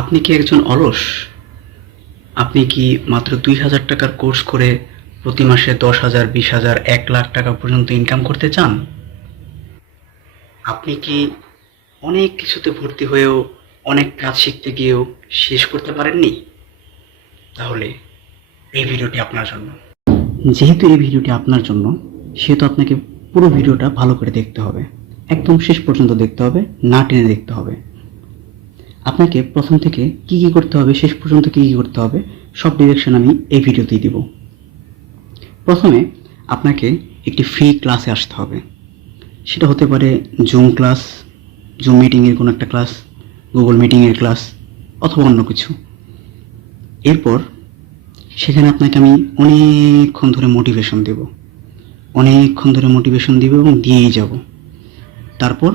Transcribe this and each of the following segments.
আপনি কি একজন অলস? আপনি কি মাত্র ২,০০০ টাকার কোর্স করে প্রতি মাসে ১০,০০০, ২০,০০০, ১,০০,০০০ টাকা পর্যন্ত ইনকাম করতে চান? আপনি কি অনেক কিছুতে ভর্তি হয়েও, অনেক কাজ শিখতে গিয়েও শেষ করতে পারেননি? তাহলে এই ভিডিওটি আপনার জন্য। যেহেতু এই ভিডিওটি আপনার জন্য, সেহেতু আপনাকে পুরো ভিডিওটা ভালো করে দেখতে হবে। একদম শেষ পর্যন্ত দেখতে হবে, না টেনে দেখতে হবে। আপনাকে প্রথম থেকে কি কি করতে হবে, শেষ পর্যন্ত কি কি করতে হবে, সব ডিরেকশন আমি এই ভিডিওতেই দিব। প্রথমে আপনাকে একটি ফ্রি ক্লাসে আসতে হবে। সেটা হতে পারে জুম ক্লাস, জুম মিটিংয়ের কোনো একটা ক্লাস, গুগল মিটিংয়ের ক্লাস, অথবা অন্য কিছু। এরপর সেখানে আপনাকে আমি অনেকক্ষণ ধরে মোটিভেশন দেব, অনেকক্ষণ ধরে মোটিভেশন দিব এবং দিয়েই যাব। তারপর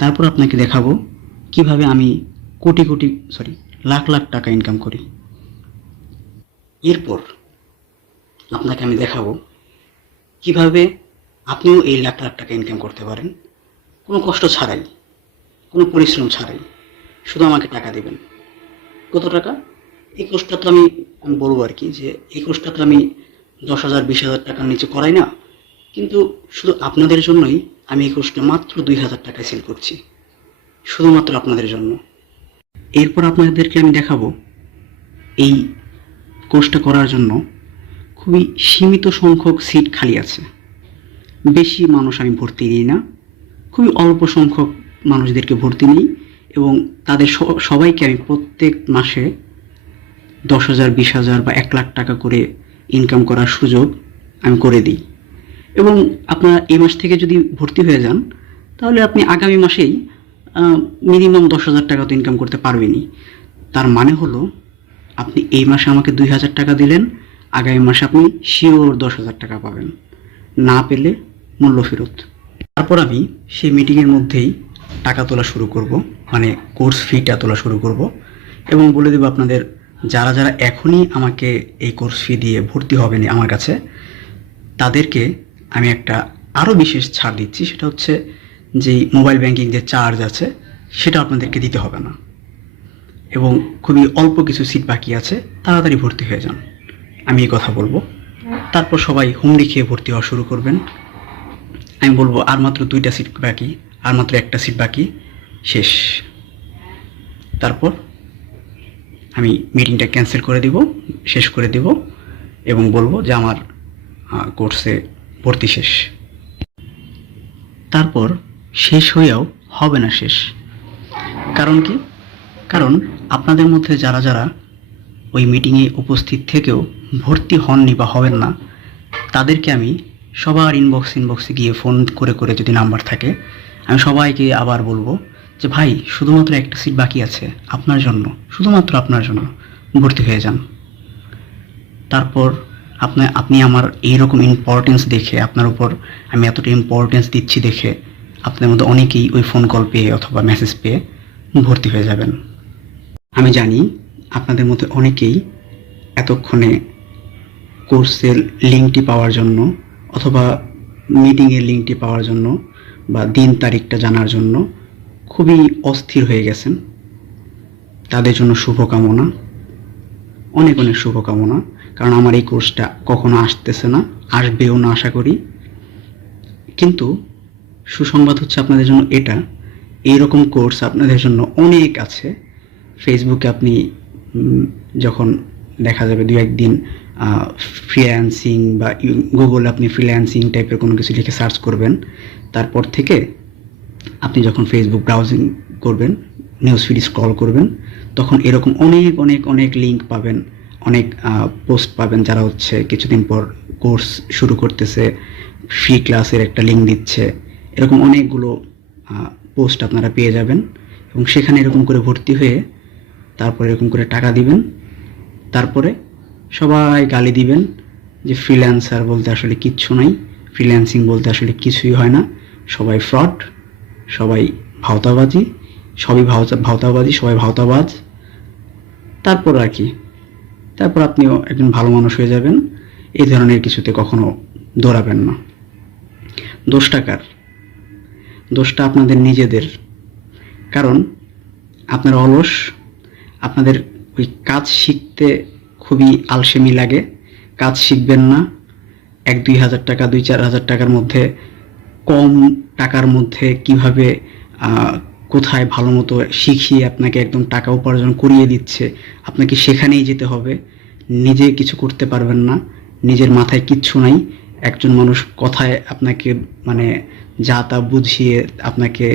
তারপর আপনাকে দেখাবো কিভাবে আমি লাখ লাখ টাকা ইনকাম করি। এরপর আপনাকে আমি দেখাবো কিভাবে আপনিও এই লাখ লাখ টাকা ইনকাম করতে পারেন, কোনো কষ্ট ছাড়াই, কোনো পরিশ্রম ছাড়াই। শুধু আমাকে টাকা দেবেন। কত টাকা? এই কোর্সটা তো আমি বলবো আর কি, যে এই কোর্সটা তো আমি ১০,০০০, ২০,০০০ টাকার নিচে করাই না, কিন্তু শুধু আপনাদের জন্যই আমি এই কোর্সটা মাত্র ২,০০০ টাকায় সেল করছি, শুধুমাত্র আপনাদের জন্য। এরপর আপনাদেরকে আমি দেখাবো এই কোর্সটা করার জন্য খুবই সীমিত সংখ্যক সিট খালি আছে। বেশি মানুষ আমি ভর্তি দিই না, খুবই অল্প সংখ্যক মানুষদেরকে ভর্তি নিই, এবং তাদের সবাইকে আমি প্রত্যেক মাসে ১০,০০০, ২০,০০০ বা ১,০০,০০০ টাকা করে ইনকাম করার সুযোগ আমি করে দিই। এবং আপনারা এই মাস থেকে যদি ভর্তি হয়ে যান, তাহলে আপনি আগামী মাসেই মিনিমাম ১০,০০০ টাকা তো ইনকাম করতে পারবেনই। তার মানে হলো, আপনি এই মাসে আমাকে ২,০০০ টাকা দিলেন, আগামী মাসে আপনি শিওর ১০,০০০ টাকা পাবেন, না পেলে মূল্য ফেরত। তারপর আমি সেই মিটিংয়ের মধ্যেই টাকা তোলা শুরু করব, মানে কোর্স ফিটা তোলা শুরু করব, এবং বলে দেবো আপনাদের, যারা যারা এখনই আমাকে এই কোর্স ফি দিয়ে ভর্তি হবেন আমার কাছে, তাদেরকে আমি একটা আরও বিশেষ ছাড় দিচ্ছি। সেটা হচ্ছে, যেই মোবাইল ব্যাংকিং যে চার্জ আছে, সেটা আপনাদেরকে দিতে হবে না, এবং খুবই অল্প কিছু সিট বাকি আছে, তাড়াতাড়ি ভর্তি হয়ে যান, আমি এই কথা বলবো। তারপর সবাই হুমড়ি খেয়ে ভর্তি হওয়া শুরু করবেন। আমি বলবো আর মাত্র 2টা সিট বাকি, আর মাত্র একটা সিট বাকি, শেষ। তারপর আমি মিটিংটা ক্যান্সেল করে দিব, শেষ করে দিব, এবং বলবো যে আমার কোর্সে ভর্তি শেষ। তারপর শেষ হয়েও হবে না শেষ। কারণ কি? কারণ আপনাদের মধ্যে যারা যারা ওই মিটিংয়ে উপস্থিত থেকেও ভর্তি হননি বা হবেন না, তাদেরকে আমি সবার ইনবক্সে গিয়ে ফোন করে করে, যদি নাম্বার থাকে, আমি সবাইকে আবার বলবো যে ভাই, শুধুমাত্র একটা সিট বাকি আছে আপনার জন্য, শুধুমাত্র আপনার জন্য, ভর্তি হয়ে যান। তারপর আপনি আমার এইরকম ইম্পর্টেন্স দেখে, আপনার উপর আমি এতটা ইম্পর্টেন্স দিচ্ছি দেখে, আপনার মধ্যে অনেকেই ওই ফোন কল পেয়ে অথবা মেসেজ পেয়ে ভর্তি হয়ে যাবেন। আমি জানি আপনাদের মধ্যে অনেকেই এতক্ষণে কোর্সের লিঙ্কটি পাওয়ার জন্য, অথবা মিটিংয়ের লিঙ্কটি পাওয়ার জন্য, বা দিন তারিখটা জানার জন্য খুবই অস্থির হয়ে গেছেন। তাদের জন্য শুভকামনা, অনেক অনেক শুভকামনা। কারণ আমার এই কোর্সটা কখনো আসতেছে না, আসবেও না আশা করি। কিন্তু সুসংবাদ হচ্ছে আপনাদের জন্য এটা, এইরকম কোর্স আপনাদের জন্য অনেক আছে। ফেসবুকে আপনি যখন দেখা যাবে ২-১ দিন ফ্রিল্যান্সিং, বা গুগলে আপনি ফ্রিল্যান্সিং টাইপের কোনো কিছু লিখে সার্চ করবেন, তারপর থেকে আপনি যখন ফেসবুক ব্রাউজিং করবেন, নিউজ ফিড স্ক্রল করবেন, তখন এরকম অনেক অনেক অনেক লিঙ্ক পাবেন, অনেক পোস্ট পাবেন, যারা হচ্ছে কিছুদিন পর কোর্স শুরু করতেছে, ফ্রি ক্লাসের একটা লিঙ্ক দিচ্ছে। এরকম অনেকগুলো পোস্ট আপনারা পেয়ে যাবেন, এবং সেখানে এরকম করে ভর্তি হয়ে তারপর এরকম করে টাকা দিবেন। তারপরে সবাই গালি দিবেন যে ফ্রিল্যান্সার বলতে আসলে কিচ্ছু নাই, ফ্রিল্যান্সিং বলতে আসলে কিছুই হয় না, সবাই ফ্রড, সবাই ভাওতাবাজি, সবাই ভাওতাবাজ। তারপর আর কি, তারপর আপনিও একজন ভালো মানুষ হয়ে যাবেন। এই ধরনের কিছুতে কখনো দৌড়াবেন না। দোষটা কার? দোষটা আপনাদের নিজেদের। কারণ আপনারা অলস, আপনাদের ওই কাজ শিখতে খুবই আলসেমি লাগে, কাজ শিখবেন না। 1-2 হাজার টাকা, 2-4 হাজার টাকার মধ্যে, কম টাকার মধ্যে কিভাবে কোথায় ভালো মতো শিখিয়ে আপনাকে একদম টাকা উপার্জন করিয়ে দিচ্ছে, আপনাকে সেখানেই যেতে হবে। নিজে কিছু করতে পারবেন না, নিজের মাথায় কিচ্ছু নাই। একজন মানুষ কথায় আপনাকে মানে যা তা বুঝিয়ে আপনাকে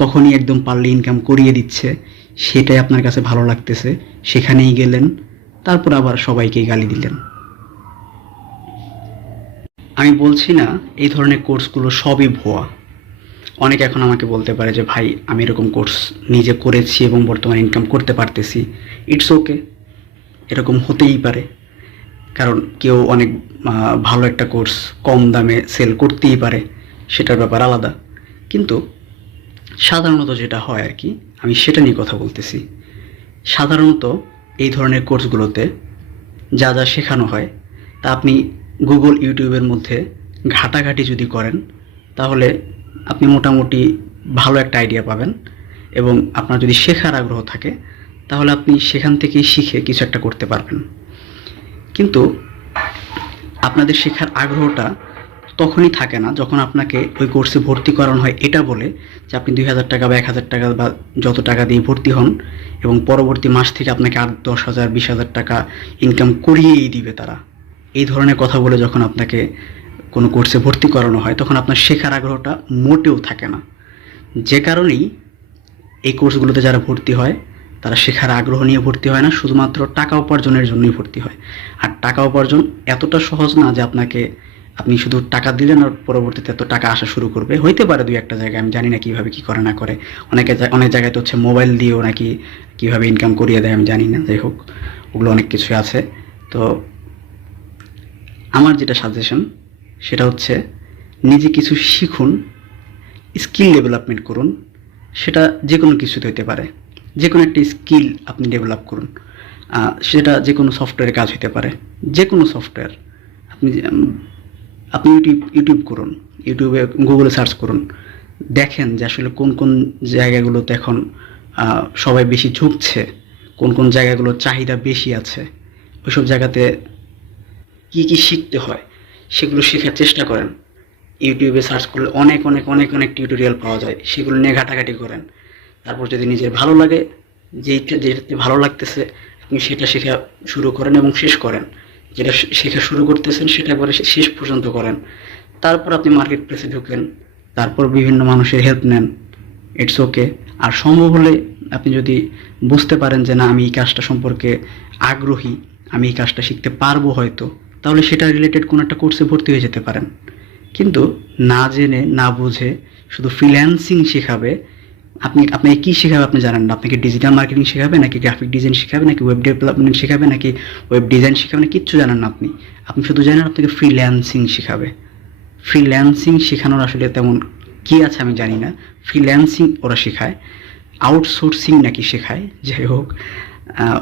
তখনই একদম পারলে ইনকাম করিয়ে দিচ্ছে, সেটাই আপনার কাছে ভালো লাগতেছে, সেখানেই গেলেন, তারপর আবার সবাইকেই গালি দিলেন। আমি বলছি না এই ধরনের কোর্সগুলো সবই ভুয়া। অনেকে এখন আমাকে বলতে পারে যে ভাই আমি এরকম কোর্স নিজে করেছি এবং বর্তমানে ইনকাম করতে পারতেছি। ইটস ওকে, এরকম হতেই পারে, কারণ কেউ অনেক ভালো একটা কোর্স কম দামে সেল করতেই পারে, সেটার ব্যাপার আলাদা। কিন্তু সাধারণত যেটা হয় আর কি, আমি সেটা নিয়ে কথা বলতেছি। সাধারণত এই ধরনের কোর্সগুলোতে যা যা শেখানো হয় তা আপনি গুগল, ইউটিউবের মধ্যে ঘাটাঘাটি যদি করেন, তাহলে আপনি মোটামুটি ভালো একটা আইডিয়া পাবেন। এবং আপনার যদি শেখার আগ্রহ থাকে, তাহলে আপনি সেখান থেকেই শিখে কিছু একটা করতে পারবেন। কিন্তু আপনাদের শেখার আগ্রহটা তখনই থাকে না যখন আপনাকে ওই কোর্সে ভর্তি করানো হয় এটা বলে যে আপনি 2,000 টাকা বা 1,000 টাকা বা যত টাকা দিয়ে ভর্তি হন, এবং পরবর্তী মাস থেকে আপনাকে 8-10,000, 20,000 টাকা ইনকাম করিয়েই দিবে তারা। এই ধরনের কথা বলে যখন আপনাকে কোনো কোর্সে ভর্তি করানো হয়, তখন আপনার শেখার আগ্রহটা মোটেও থাকে না। যে কারণেই এই কোর্সগুলোতে যারা ভর্তি হয়, তারা শেখার আগ্রহ নিয়ে ভর্তি হয় না, শুধুমাত্র টাকা উপার্জনের জন্যই ভর্তি হয়। আর টাকা উপার্জন এতটা সহজ না যে আপনি শুধু টাকা দিলেন আর পরবর্তীতে এত টাকা আসা শুরু করবে। হইতে পারে 2-1টা জায়গায়, আমি জানি না কীভাবে কী করে না করে। অনেক জায়গায় তো হচ্ছে মোবাইল দিয়েও নাকি কীভাবে ইনকাম করিয়ে দেয়, আমি জানি না। যাই হোক, ওগুলো অনেক কিছুই আছে। তো আমার যেটা সাজেশন সেটা হচ্ছে নিজে কিছু শিখুন, স্কিল ডেভেলপমেন্ট করুন। সেটা যে কোনো কিছুতে হতে পারে, যে কোনো একটা স্কিল আপনি ডেভেলপ করুন। সেটা যে কোনো সফটওয়্যারে কাজ হতে পারে, যে কোনো সফটওয়্যার। আপনি আপনি ইউটিউব করুন, ইউটিউবে গুগলে সার্চ করুন, দেখেন যে আসলে কোন কোন জায়গাগুলোতে এখন সবাই বেশি ঝুঁকছে, কোন কোন জায়গাগুলোর চাহিদা বেশি আছে। ওইসব জায়গাতে কী কী শিখতে হয় সেগুলো শেখার চেষ্টা করেন। ইউটিউবে সার্চ করলে অনেক অনেক অনেক অনেক টিউটোরিয়াল পাওয়া যায়, সেগুলো নিয়ে ঘাটাঘাটি করেন। তারপর যদি নিজের ভালো লাগে, যেটাতে ভালো লাগতেছে, আপনি সেটা শেখা শুরু করেন এবং শেষ করেন। যেটা শেখা শুরু করতেছেন সেটা একবারে শেষ পর্যন্ত করেন। তারপর আপনি মার্কেট প্লেসে ঢুকেন, তারপর বিভিন্ন মানুষের হেল্প নেন। It's okay. আর সম্ভব হলে আপনি যদি বুঝতে পারেন যে না, আমি এই কাজটা সম্পর্কে আগ্রহী, আমি এই কাজটা শিখতে পারবো হয়তো, তাহলে সেটা রিলেটেড কোনো একটা কোর্সে ভর্তি হয়ে যেতে পারেন। কিন্তু না জেনে না বুঝে শুধু ফ্রিল্যান্সিং শেখাবে, আপনাকে কী শেখাবে আপনি জানেন না। আপনাকে ডিজিটাল মার্কেটিং শেখাবে, নাকি গ্রাফিক ডিজাইন শেখাবে, নাকি ওয়েব ডেভেলপমেন্ট শেখাবে, নাকি ওয়েব ডিজাইন শেখাবে, না কিচ্ছু জানেন না আপনি শুধু জানেন আপনাকে ফ্রিল্যান্সিং শেখাবে। ফ্রিল্যান্সিং শেখানোর আসলে তেমন কী আছে আমি জানি না। ফ্রিল্যান্সিং ওরা শেখায়, আউটসোর্সিং নাকি শেখায়, যাই হোক।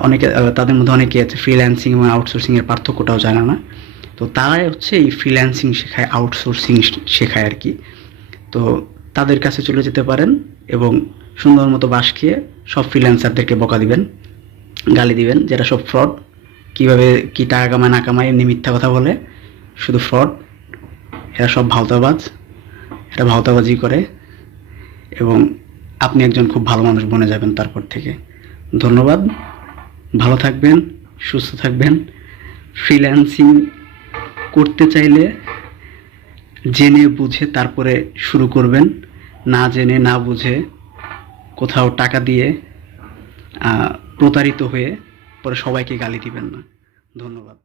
অনেকে তাদের মধ্যে অনেকে আছে ফ্রিল্যান্সিং এবং আউটসোর্সিংয়ের পার্থক্যটাও জানে না। তো তারাই হচ্ছে এই ফ্রিল্যান্সিং শেখায়, আউটসোর্সিং শেখায় আর কি। তো তাদের কাছে চলে যেতে পারেন এবং সুন্দর মতো বাঁশ খেয়ে সব ফ্রিল্যান্সারদেরকে বকা দিবেন, গালি দিবেন, যেটা সব ফ্রড। কীভাবে কী টাকা কামায় না কামায় এমনি মিথ্যা কথা বলে, শুধু ফ্রড। এরা সব ভাওতাবাজ, এরা ভাওতাবাজি করে, এবং আপনি একজন খুব ভালো মানুষ বনে যাবেন তারপর থেকে। ধন্যবাদ, ভালো থাকবেন, সুস্থ থাকবেন। ফ্রিল্যান্সিং করতে চাইলে জেনে বুঝে তারপরে শুরু করবেন, না জেনে না বুঝে কোথাও টাকা দিয়ে প্রতারিত হয়ে পরে সবাইকে গালি দিবেন না। ধন্যবাদ।